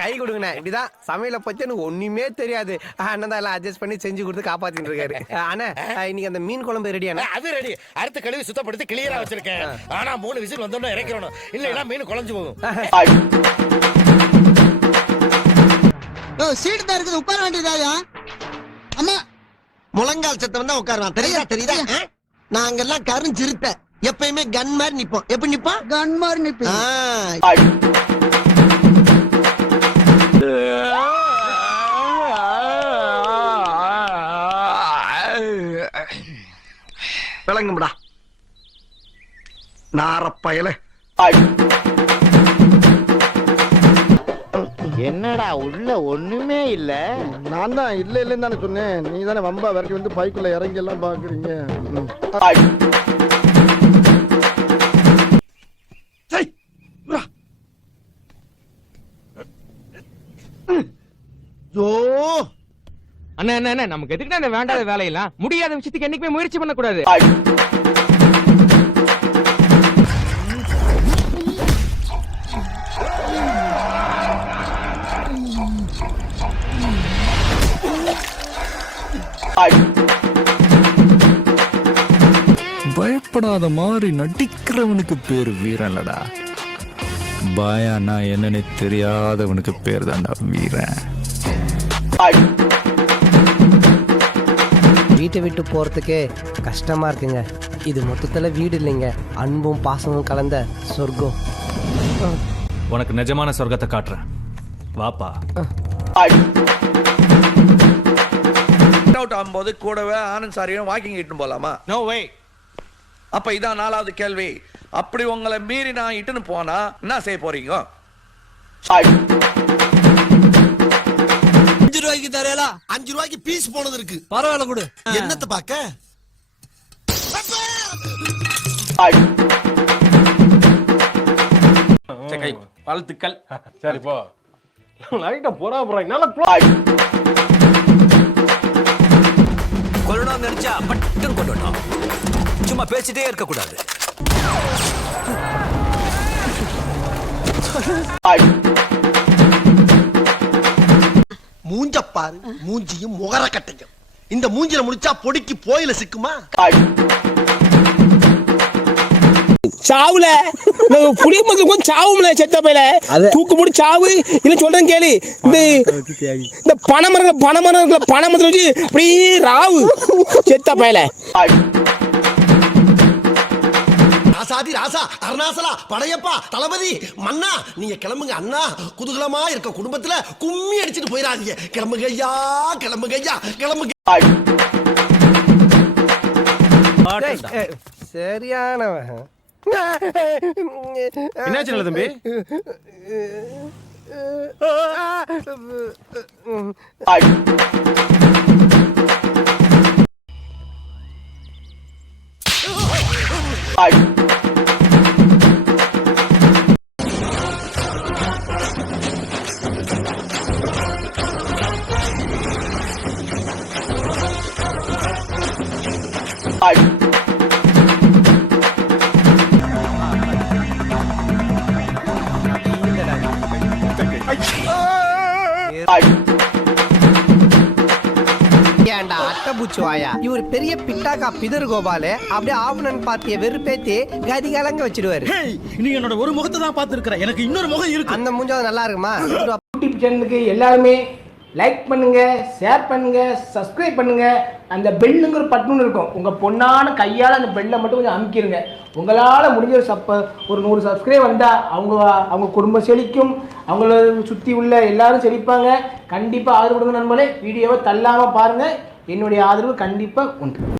கை கொடுங்கண்ணே. இப்படிதான் சமையலை பத்தி எனக்கு ஒண்ணுமே தெரியாது. அண்ணன் தான் எல்லாம் அட்ஜஸ்ட் பண்ணி செஞ்சு கொடுத்து காப்பாத்திட்டு இருக்காரு. அண்ணா இன்னைக்கு அந்த மீன் குழம்பு ரெடியாண்ணா? அது ரெடி. அடுத்த கழுவி சுத்தப்படுத்தி கிளியரா வச்சிருக்கேன். ஆனா 3 விசில் வந்தோம்னா இறக்கிறணும், இல்லைன்னா மீன் குழஞ்சு போகும். சீட்டு தான் இருக்குது, உட்கார வேண்டியதாயா? அம்மா முழங்கால் சத்தம் தான் உட்காருவான். தெரியுதா தெரியுதா? நாங்கெல்லாம் கருஞ்சிருத்த எப்பயுமே கன் மாதிரி நிப்போம். எப்படி நிப்போம்? கன் மாதிரி நிப்போம். விளங்கும்டா நாரப்பயல. என்னடா உள்ள ஒண்ணுமே இல்ல? நான் தான் இல்ல இல்லன்னு தானே சொன்னேன். நீ தானே வம்பா வரைக்கும் வந்து பைக்குள்ள இறங்கி எல்லாம் பாக்குறீங்க. அண்ணா என்ன நமக்கு எதுக்கு அந்த வேண்டாத வேலையெல்லாம்? முடியாத விஷயத்துக்கு என்னைக்குமே முயற்சி பண்ண கூடாது. பயப்படாத மாதிரி நடிக்கிறவனுக்கு பேரு வீரன்லடா. பயனா என்னன்னு தெரியாதவனுக்கு பேர் தான்டா வீரன். வீட்டை விட்டு போறதுக்கே கஷ்டமா இருக்குங்க. இது மொத்தத்துல வீடு இல்லைங்க, அன்பும் பாசமும் கலந்த சொர்க்கம். உனக்கு நிஜமான சொர்க்கத்தை காட்டுறேன், வாப்பா. அவுட் ஆகும்போது கூடவே ஆனந்த் சாரியும் வாக்கிங் இட்டுன்னு போலாமா? No way. அப்ப இதான் 4வது கேள்வி. அப்படி உங்களை மீறி நான் இட்டுன்னு போனா என்ன செய்ய போறீங்க? 5 ரூபாய்க்கு தரேலா? 5 ரூபாய்க்கு பீஸ் போனது இருக்கு, பரவாயில்ல கொடு. என்னத்தை பாக்க? வாழ்த்துக்கள். சரி போ. லைட்டா போறா கொல்லணும் நினைச்சா பட்டும் கொல்லணும், சும்மா பேசிட்டே இருக்க கூடாது. மூஞ்சப்பாரு, மூஞ்சியும் முகர கட்டையும். இந்த மூஞ்சில முடிச்சா பொடிக்கு போயில சிக்குமா? சாவுல புளிய மருந்து கொஞ்சம் சாவும்ல, செத்த பையில தூக்கு போட்டு சாவு. இல்ல சொல்றேன் கேளு, இந்த பனைமரத்துல வச்சு அப்படியே ராவு செத்த பையில. ராசாதி ராசா, அருணாசலா, படையப்பா, தளபதி, மன்னா, நீங்க கிளம்புங்க அண்ணா. குதூகலமா இருக்க குடும்பத்துல கும்மி அடிச்சுட்டு போயிடாதீங்க. கிளம்புங்க ஐயா, கிளம்புங்க ஐயா, கிளம்புங்க. சரியானவன். என்னாச்சு நல்ல தம்பி? ஏண்டா அட்டபூச்சி வாயா, இவர் பெரிய பிட்டாக்கா பிதர் கோபாலு அப்படியே ஆவணன் பார்த்திய வெறுப்பேத்தி கதி கலங்க வச்சிடுவாரு. நீ என்னோட ஒரு முகத்தை தான் பார்த்திருக்கிற, எனக்கு இன்னொரு முகம் இருக்கு. அந்த மூஞ்சாவது நல்லா இருக்குமா? யூடியூப் சேனலுக்கு எல்லாருமே லைக் பண்ணுங்க, ஷேர் பண்ணுங்க, சப்ஸ்கிரைப் பண்ணுங்க. அந்த பெல்லுங்கிற பட்டன் இருக்கும், உங்க பொண்ணான கையால் அந்த பெல்லை மட்டும் கொஞ்சம் அமுக்கிடுங்க. உங்களால் முடிஞ்ச ஒரு 100 சப்ஸ்கிரைப் வந்தால் அவங்க குடும்பம் செழிக்கும், அவங்கள சுற்றி உள்ள எல்லாரும் செழிப்பாங்க. கண்டிப்பாக ஆதரவு கொடுங்க நண்பர்களே. வீடியோவை தள்ளாமல் பாருங்கள், என்னுடைய ஆதரவு கண்டிப்பாக உண்டு.